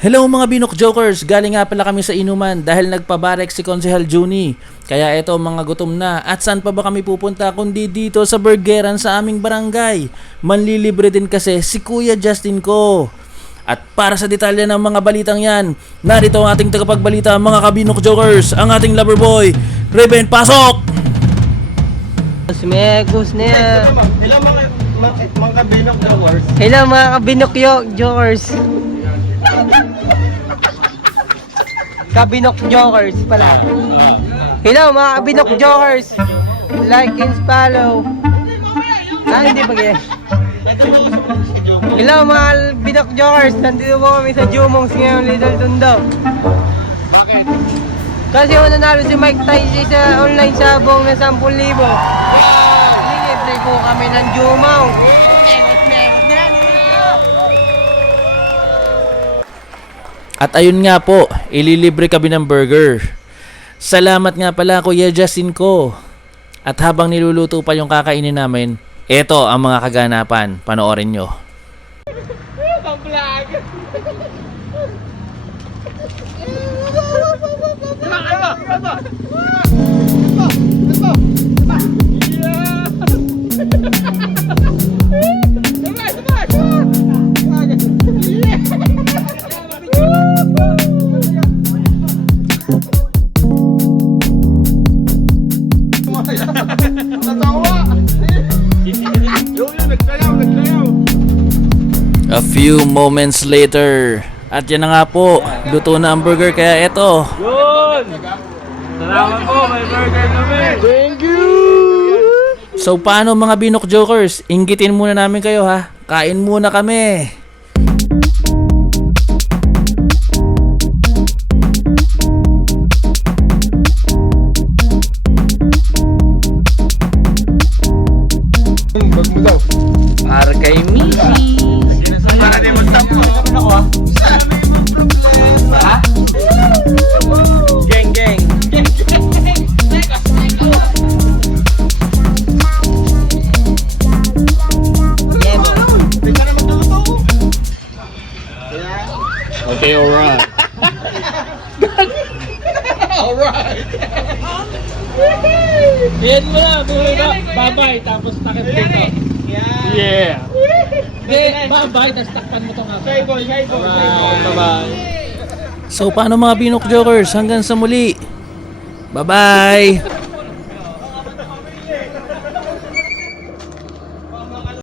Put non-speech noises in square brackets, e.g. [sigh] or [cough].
Hello mga Binok Jokers! Galing nga pala kami sa inuman dahil nagpabarek si Konsehal Juni. Kaya eto mga gutom na at saan pa ba kami pupunta kundi dito sa burgeran sa aming barangay. Manlilibre din kasi si Kuya Justin ko. At para sa detalye ng mga balitang yan, narito ang ating tagapagbalita mga kabinok jokers, ang ating lover boy, Raven Pasok! Goose na yan. Hello mga kabinok jokers. Hello mga kabinokyo jokers. Kabinok jokers pala. Hello mga kabinok jokers. Like and follow. Ah, hindi pa ganyan. Hello mga binok jokers. Nandito po kami sa Jumongs ngayon, Little Tondo. Bakit? Kasi yung nanalo si Mike Tyson sa online sabong na 10,000. Nilibre po kami ng Jumong. At ayun nga po, ililibre kami ng burger. Salamat nga pala Kuya Justin ko. At habang niluluto pa yung kakainin namin, eto ang mga kaganapan. Panoorin nyo. Natawa! A few moments later, at yan na nga po, luto na ang burger kaya eto. Yun! Salamat po, may burger kami. Thank you! So paano mga binok jokers? Inggitin muna namin kayo ha. Kain muna kami. Okay, alright. [laughs] Alright. Yan mo na, buhay na. Babay, tapos takip dito. Yeah. Hindi, babay, tapos takpan mo ito nga. Boy, shy boy, shy boy. Bye-bye. So paano mga binok jokers? Hanggang sa muli. Bye-bye.